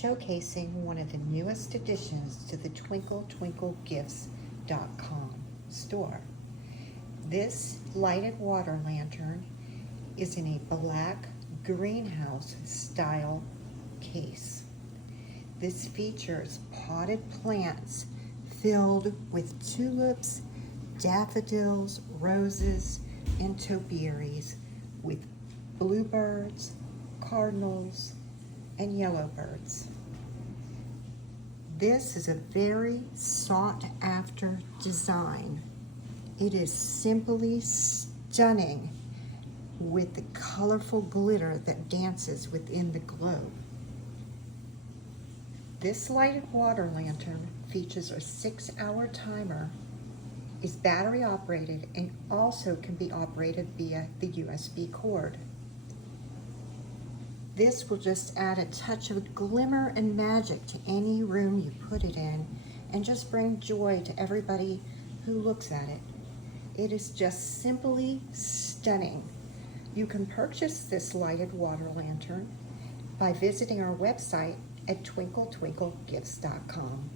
showcasing one of the newest additions to the TwinkleTwinkleGifts.com store. This lighted water lantern is in a black greenhouse style case. This features potted plants filled with tulips, daffodils, roses, and topiaries with bluebirds, cardinals, and yellowbirds. This is a very sought after design. It is simply stunning with the colorful glitter that dances within the globe. This lighted water lantern features a 6-hour timer, is battery operated, and also can be operated via the USB cord. This will just add a touch of glimmer and magic to any room you put it in and just bring joy to everybody who looks at it. It is just simply stunning. You can purchase this lighted water lantern by visiting our website at TwinkleTwinkleGifts.com.